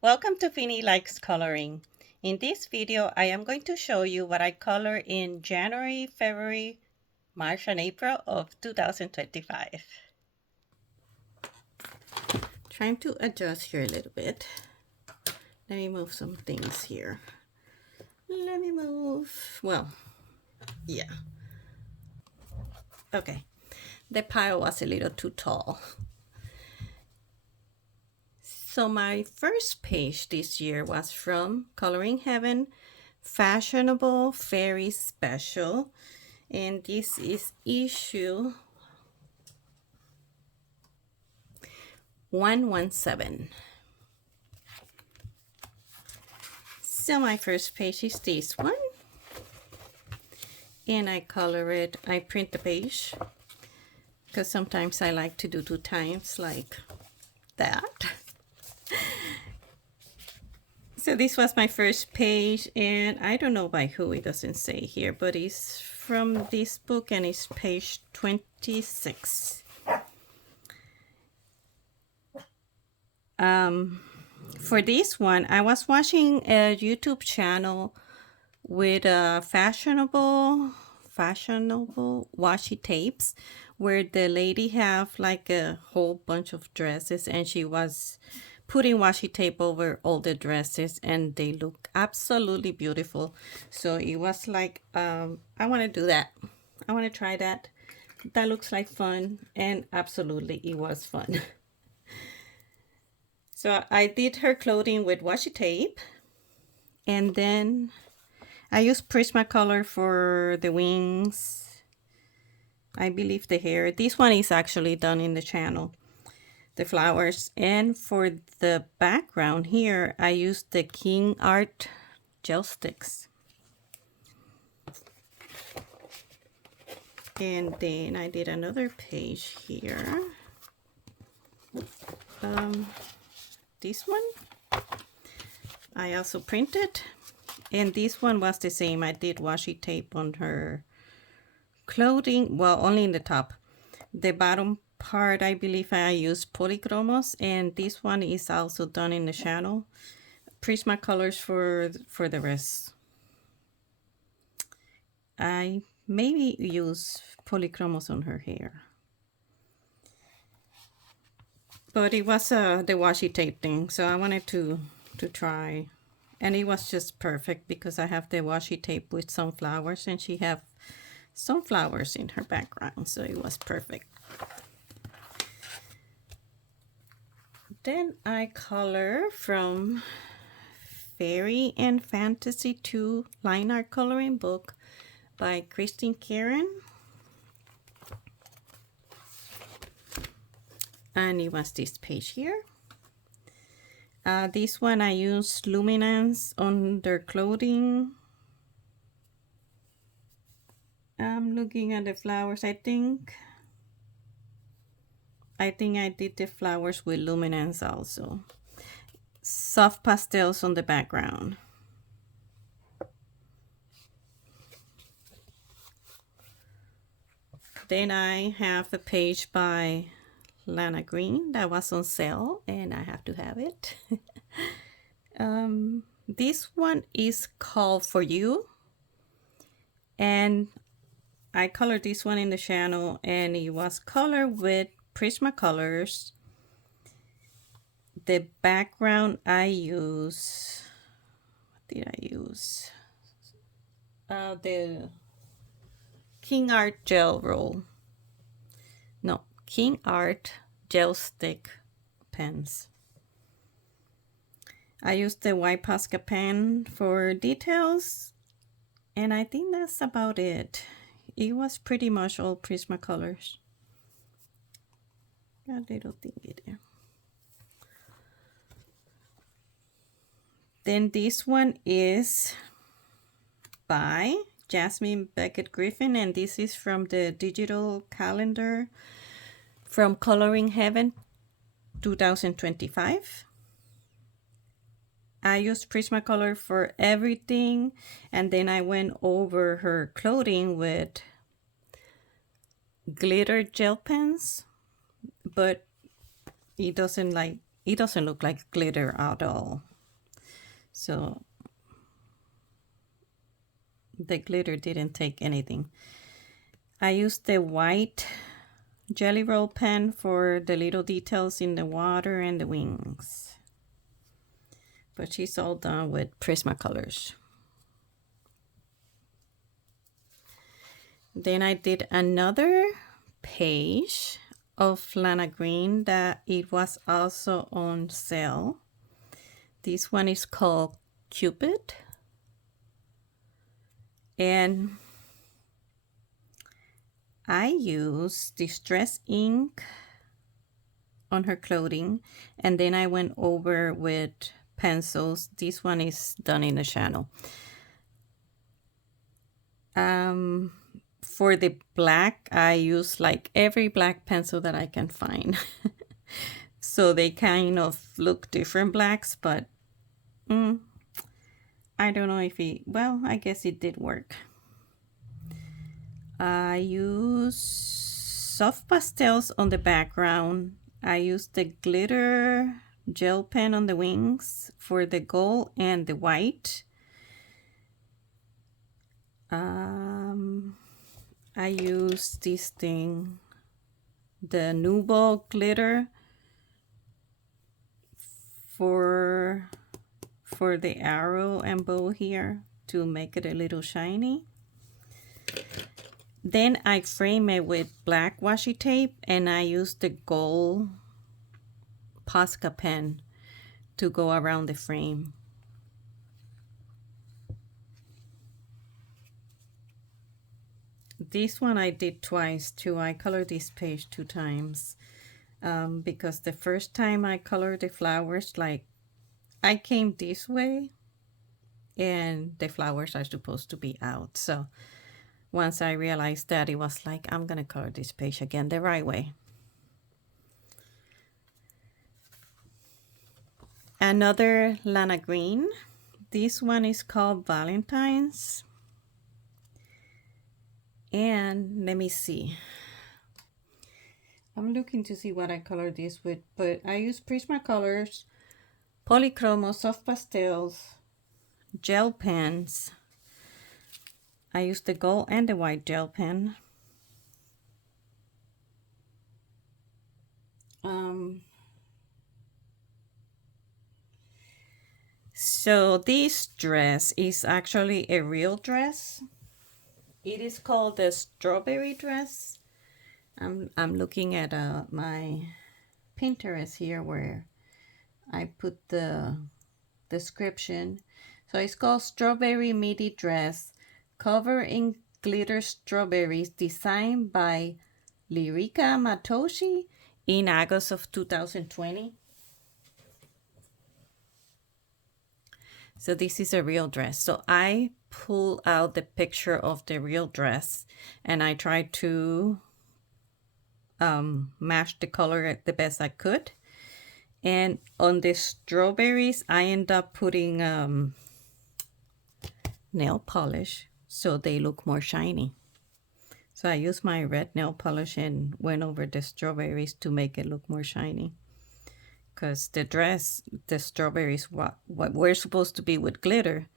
Welcome to Finny Likes Coloring. In this video, I am going to show you what I color in January, February, March, and April of 2025. Trying to adjust here a little bit. Let me move some things here. Let me move, well, yeah. Okay, the pile was a little too tall. So my first page this year was from Coloring Heaven, Fashionable Fairy Special. And this is issue 117. So my first page is this one. And I color it, I print the page. Because sometimes I like to do 2 times like that. So this was my first page, and I don't know by who, it doesn't say here, but it's from this book and it's page 26. For this one, I was watching a YouTube channel with fashionable washi tapes, where the lady have like a whole bunch of dresses and she was putting washi tape over all the dresses and they look absolutely beautiful. So it was like, I want to do that. I want to try that. That looks like fun, and absolutely it was fun. So I did her clothing with washi tape, and then I used Prismacolor for the wings, I believe the hair. This one is actually done in the channel, the flowers. And for the background here, I used the King Art gel sticks. And then I did another page here. This one I also printed, and this one was the same. I did washi tape on her clothing, well, only in the top. The bottom part, I believe I used Polychromos, and this one is also done in the channel. Prismacolors for the rest. I maybe use Polychromos on her hair, but it was the washi tape thing, so I wanted to try, and it was just perfect because I have the washi tape with some flowers, and she have some flowers in her background, so it was perfect. Then I color from Fairy and Fantasy 2 line art coloring book by Christine Karen. And it was this page here. This one I used luminance on their clothing. I'm looking at the flowers. I think I did the flowers with luminance also. Soft pastels on the background. Then I have a page by Lana Green that was on sale, and I have to have it. This one is called For You, and I colored this one in the channel, and it was colored with Prismacolors. The background I use, what did I use? The King Art gel roll. No, King Art gel stick pens. I used the white Posca pen for details, and I think that's about it. It was pretty much all Prismacolors. Got a little thingy there. Then this one is by Jasmine Beckett Griffin, and this is from the digital calendar from Coloring Heaven 2025. I used Prismacolor for everything, and then I went over her clothing with glitter gel pens, but it doesn't look like glitter at all. So the glitter didn't take anything. I used the white Jelly Roll pen for the little details in the water and the wings. But she's all done with Prismacolors. Then I did another page of Lana Green that it was also on sale. This one is called Cupid. And I use Distress ink on her clothing, and then I went over with pencils. This one is done in the channel. For the black, I use like every black pencil that I can find. So they kind of look different blacks, but I don't know if well, I guess it did work. I use soft pastels on the background. I use the glitter gel pen on the wings for the gold and the white. I use this thing, the Nuvo glitter for the arrow and bow here to make it a little shiny. Then I frame it with black washi tape, and I use the gold Posca pen to go around the frame. This one I did twice too. I colored this page 2 times because the first time I colored the flowers, like I came this way and the flowers are supposed to be out. So once I realized that, it was like, I'm gonna color this page again the right way. Another Lana Green. This one is called Valentine's. And let me see. I'm looking to see what I colored this with, but I use Prismacolors, Polychromos, soft pastels, gel pens. I use the gold and the white gel pen. So this dress is actually a real dress. It is called the strawberry dress. I'm looking at my Pinterest here where I put the description. So it's called Strawberry Midi Dress, cover in glitter strawberries, designed by Lyrica Matoshi in August of 2020. So this is a real dress. So I pull out the picture of the real dress and I try to match the color the best I could. And on the strawberries, I end up putting nail polish so they look more shiny. So I used my red nail polish and went over the strawberries to make it look more shiny. Because the dress, the strawberries, what were supposed to be with glitter.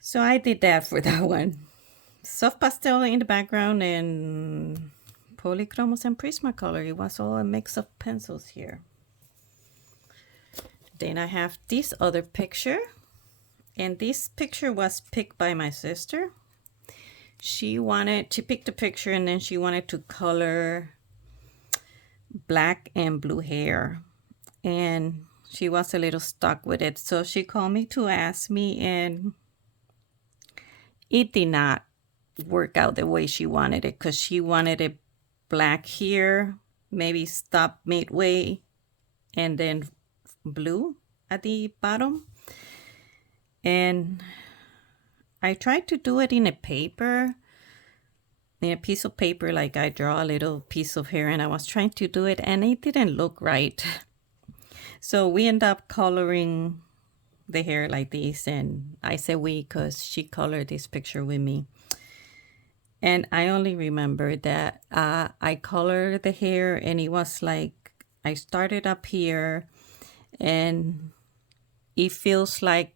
So I did that for that one. Soft pastel in the background and Polychromos and Prismacolor. It was all a mix of pencils here. Then I have this other picture. And this picture was picked by my sister. She picked a picture and then she wanted to color black and blue hair. And she was a little stuck with it. So she called me to ask me, and it did not work out the way she wanted it, because she wanted it black here, maybe stop midway, and then blue at the bottom. And I tried to do it in a piece of paper, like I draw a little piece of hair, and I was trying to do it and it didn't look right. So we end up coloring the hair like this, and I say we because she colored this picture with me. And I only remember that I colored the hair, and it was like I started up here and it feels like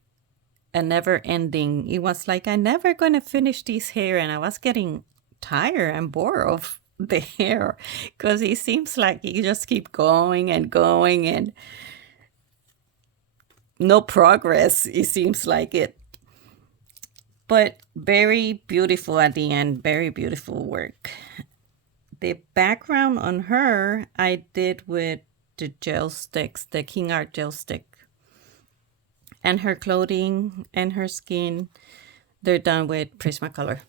a never ending. It was like I never gonna finish this hair, and I was getting tired and bored of the hair because it seems like you just keep going and going and no progress. It seems like it. But very beautiful at the end, very beautiful work. The background on her I did with the gel sticks, the King Art gel stick. And her clothing and her skin, they're done with Prismacolor.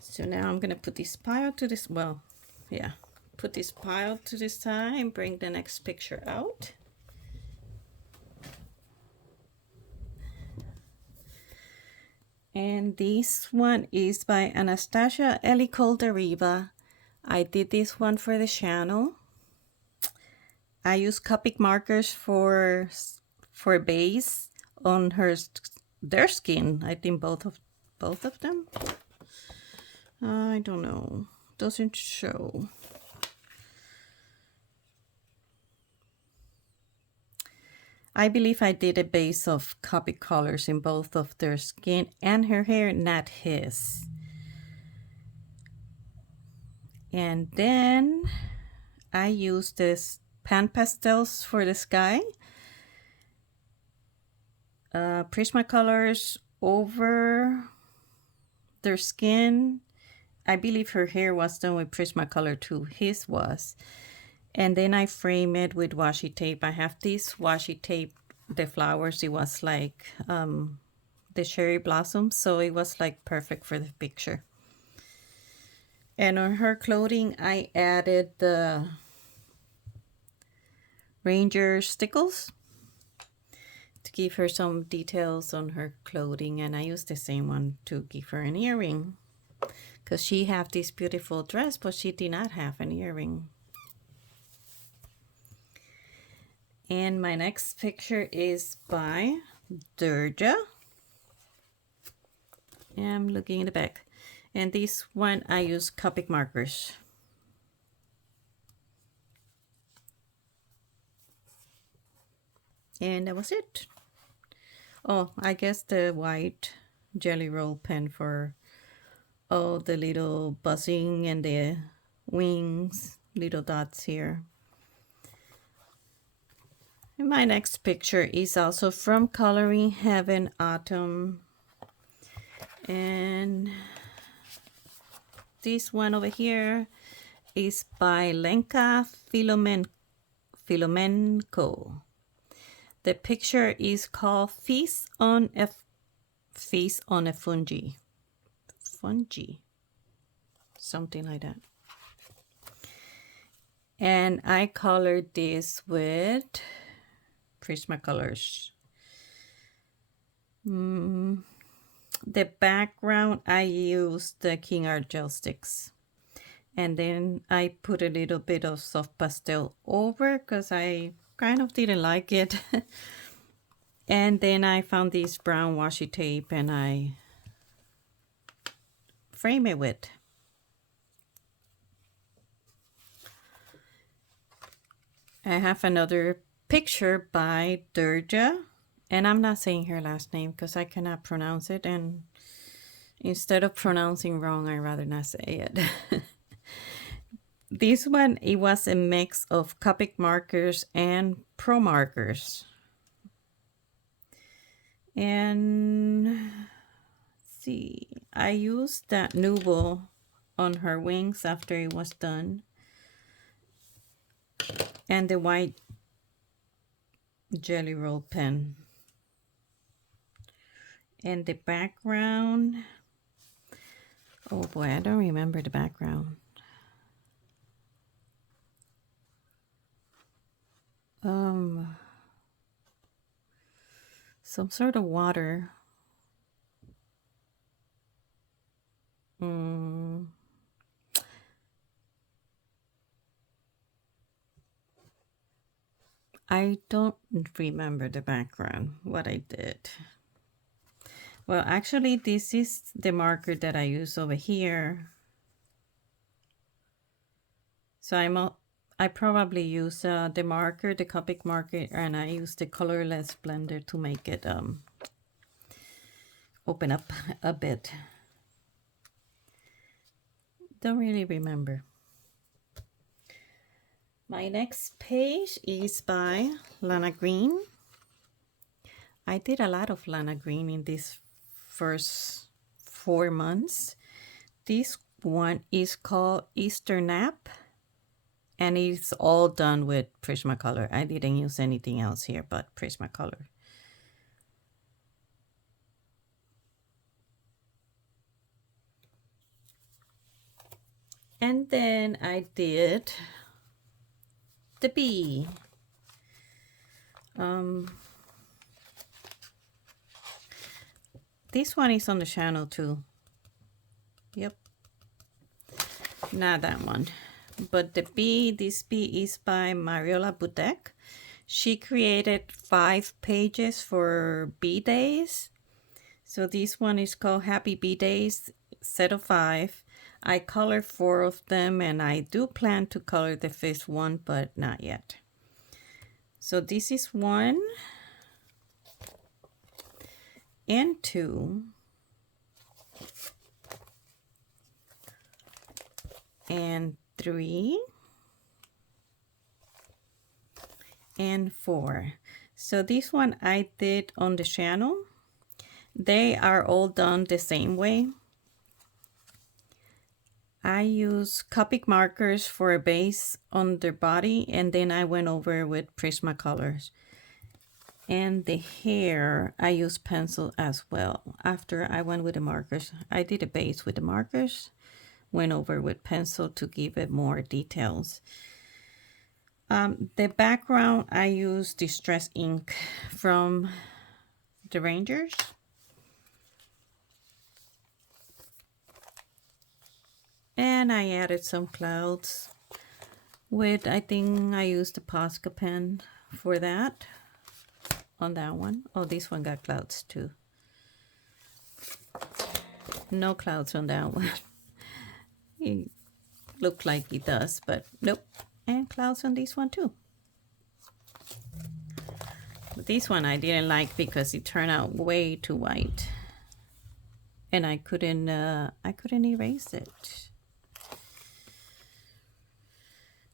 So now I'm gonna put this pile to this, well, yeah, put this pile to this side and bring the next picture out. And this one is by Anastasia Elicol-Deriva. I did this one for the channel. I use Copic markers for base on their skin. I think both of them. I don't know. Doesn't show. I believe I did a base of Copic colors in both of their skin and her hair, not his. And then I used this Pan Pastels for the sky. Prismacolors over their skin. I believe her hair was done with Prismacolor too. His was. And then I frame it with washi tape. I have this washi tape, the flowers, it was like the cherry blossoms, so it was like perfect for the picture. And on her clothing, I added the Ranger stickles to give her some details on her clothing, and I used the same one to give her an earring because she had this beautiful dress, but she did not have an earring. And my next picture is by Durja. I'm looking in the back. And this one I use Copic markers. And that was it. Oh, I guess the white Jelly Roll pen for all the little buzzing and the wings, little dots here. And my next picture is also from Coloring Heaven Autumn. And this one over here is by Lenka Filomenko. The picture is called Feast on a Fungi. Something like that. And I colored this with Prismacolors. The background, I used the King Art gel sticks. And then I put a little bit of soft pastel over because I kind of didn't like it. And then I found this brown washi tape and I frame it with. I have another picture by Durja, and I'm not saying her last name because I cannot pronounce it, and instead of pronouncing wrong, I'd rather not say it. This one, it was a mix of Copic markers and Pro markers. And let's see, I used that Nuvo on her wings after it was done. And the white Jelly Roll pen. And the background, oh boy, I don't remember the background. Some sort of water. I don't remember the background, what I did. Well, actually, this is the marker that I use over here. So I probably use the marker, the Copic marker, and I use the colorless blender to make it open up a bit. Don't really remember. My next page is by Lana Green. I did a lot of Lana Green in these first 4 months. This one is called Easter Nap, and it's all done with Prismacolor. I didn't use anything else here but Prismacolor. And then I did the bee. This one is on the channel too. Yep. Not that one. But the bee, this bee is by Mariola Budek. She created 5 pages for bee days. So this one is called Happy Bee Days, set of 5. I colored 4 of them, and I do plan to color the 5th one, but not yet. So this is 1 and 2 and 3 and 4. So this one I did on the channel. They are all done the same way. I use Copic markers for a base on their body, and then I went over with Prismacolors. And the hair, I use pencil as well. After I went with the markers, I did a base with the markers, went over with pencil to give it more details. The background, I use Distress ink from the Rangers. And I added some clouds with, I think I used the Posca pen for that, on that one. Oh, this one got clouds too. No clouds on that one. It looked like it does, but nope. And clouds on this one too. But this one I didn't like because it turned out way too white. And I couldn't erase it.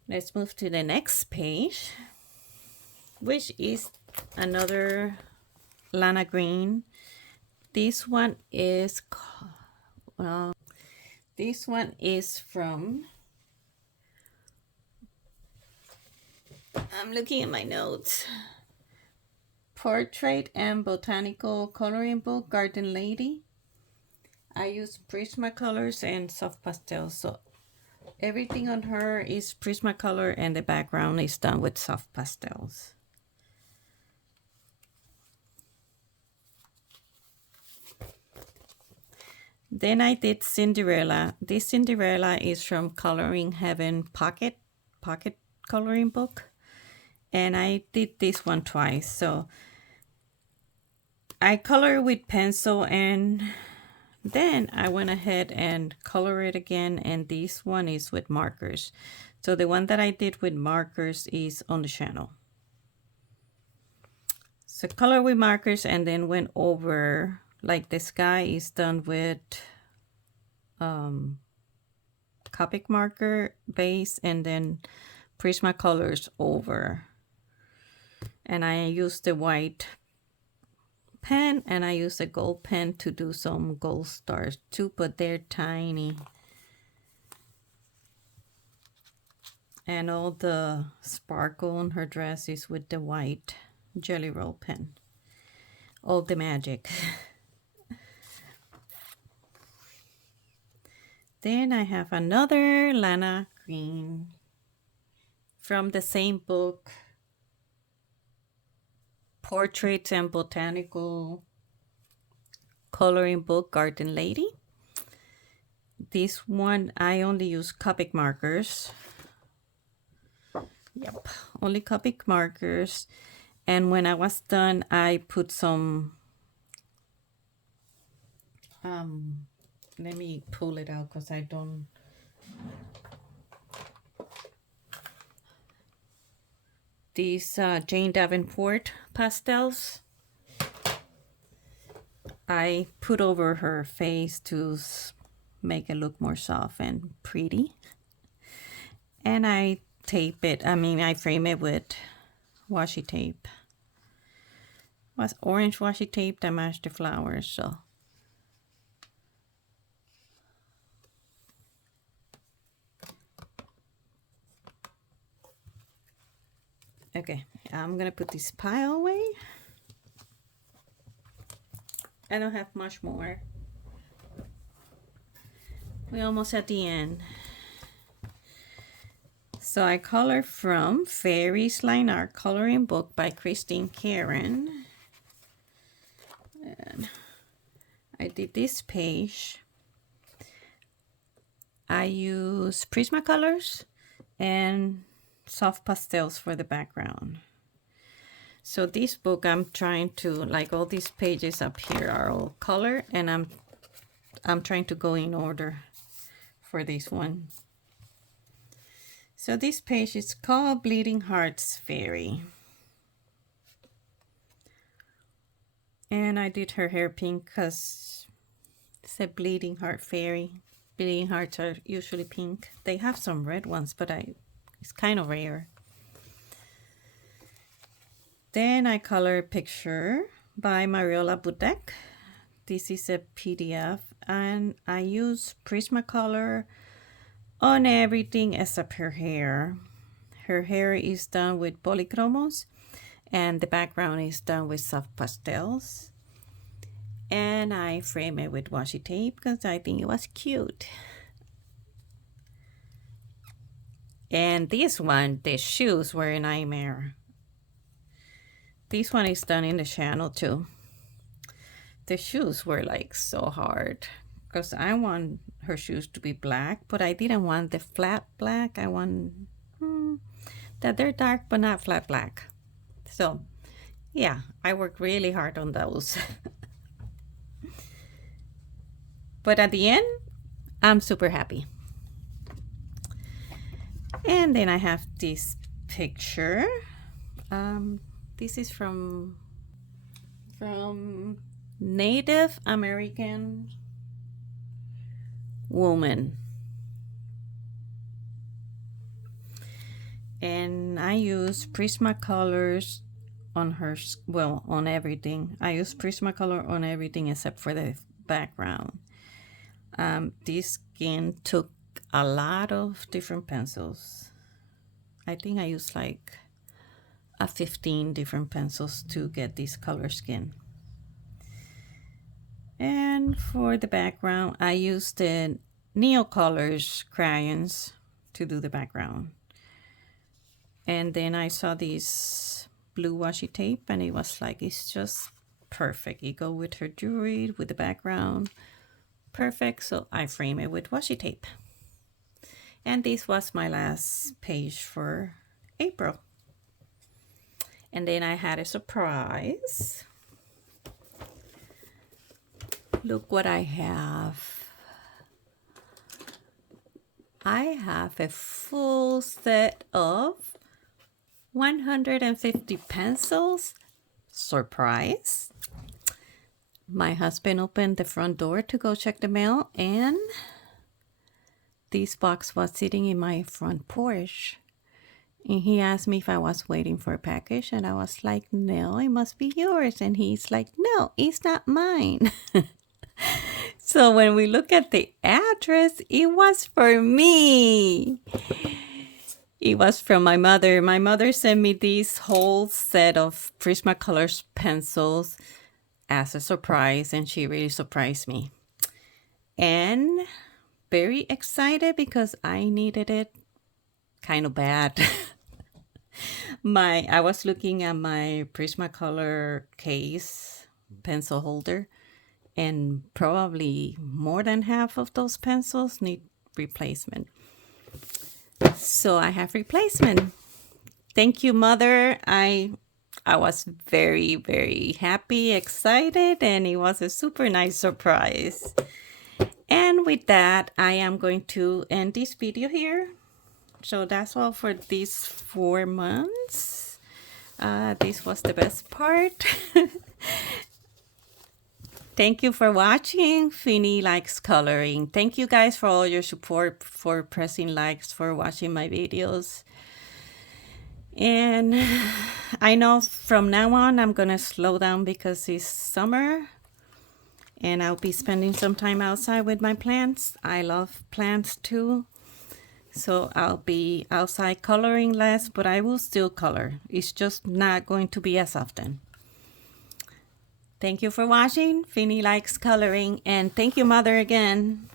Let's move to the next page, which is another Lana Green. This one is, this one is from, I'm looking at my notes, Portrait and Botanical Coloring Book, Garden Lady. I use Prismacolors and soft pastels, so everything on her is Prismacolor and the background is done with soft pastels. Then I did Cinderella. This Cinderella is from Coloring Heaven Pocket Coloring Book. And I did this one twice. So I color with pencil, and then I went ahead and color it again, and this one is with markers. So the one that I did with markers is on the channel. So color with markers and then went over, like the sky is done with Copic marker base and then Prismacolors over. And I used the white pen and I used a gold pen to do some gold stars too, but they're tiny. And all the sparkle on her dress is with the white Jelly Roll pen. All the magic. Then I have another Lana Green from the same book, Portraits and Botanical Coloring Book, Garden Lady. This one I only use Copic markers. Yep, only Copic markers. And when I was done, I put some, let me pull it out because I don't, these Jane Davenport pastels. I put over her face to make it look more soft and pretty. And I tape it, I frame it with washi tape. Was orange washi tape that matched the flowers, so. Okay, I'm gonna put this pile away. I don't have much more. We're almost at the end. So I color from Fairies Line Art Coloring Book by Christine Karen. And I did this page. I use Prismacolors and soft pastels for the background. So this book, I'm trying to, like, all these pages up here are all color, and I'm trying to go in order for this one. So this page is called Bleeding Hearts Fairy. And I did her hair pink because it's a Bleeding Heart Fairy. Bleeding hearts are usually pink. They have some red ones, but it's kind of rare. Then I color a picture by Mariola Budek. This is a PDF, and I use Prismacolor on everything except her hair. Her hair is done with polychromos, and the background is done with soft pastels. And I frame it with washi tape because I think it was cute. And this one, the shoes were a nightmare. This one is done in the channel too. The shoes were like so hard because I want her shoes to be black, but I didn't want the flat black. I want that they're dark but not flat black. So yeah, I worked really hard on those. But at the end, I'm super happy. And then I have this picture. This is from Native American woman. And I use Prismacolors on her, well, on everything. I use Prismacolor on everything except for the background. This skin took a lot of different pencils. I think I used like 15 different pencils to get this color skin. And for the background, I used the Neocolors crayons to do the background. And then I saw this blue washi tape, and it was like, it's just perfect. It go with her jewelry, with the background. Perfect. So I frame it with washi tape. And this was my last page for April. And then I had a surprise. Look what I have. I have a full set of 150 pencils. Surprise. My husband opened the front door to go check the mail, and this box was sitting in my front porch. And he asked me if I was waiting for a package, and I was like, no, it must be yours. And he's like, no, it's not mine. So when we look at the address, it was for me. It was from my mother. My mother sent me this whole set of Prismacolors pencils as a surprise, and she really surprised me. And very excited because I needed it kind of bad. I was looking at my Prismacolor case pencil holder, and probably more than half of those pencils need replacement. So I have replacement. Thank you, Mother. I was very, very happy, excited, and it was a super nice surprise. And with that, I am going to end this video here. So that's all for these 4 months. This was the best part. Thank you for watching. Finny Likes Coloring. Thank you guys for all your support, for pressing likes, for watching my videos. And I know from now on I'm gonna slow down because it's summer and I'll be spending some time outside with my plants. I love plants too. So I'll be outside coloring less, but I will still color. It's just not going to be as often. Thank you for watching. Finny Likes Coloring. And thank you, Mother, again.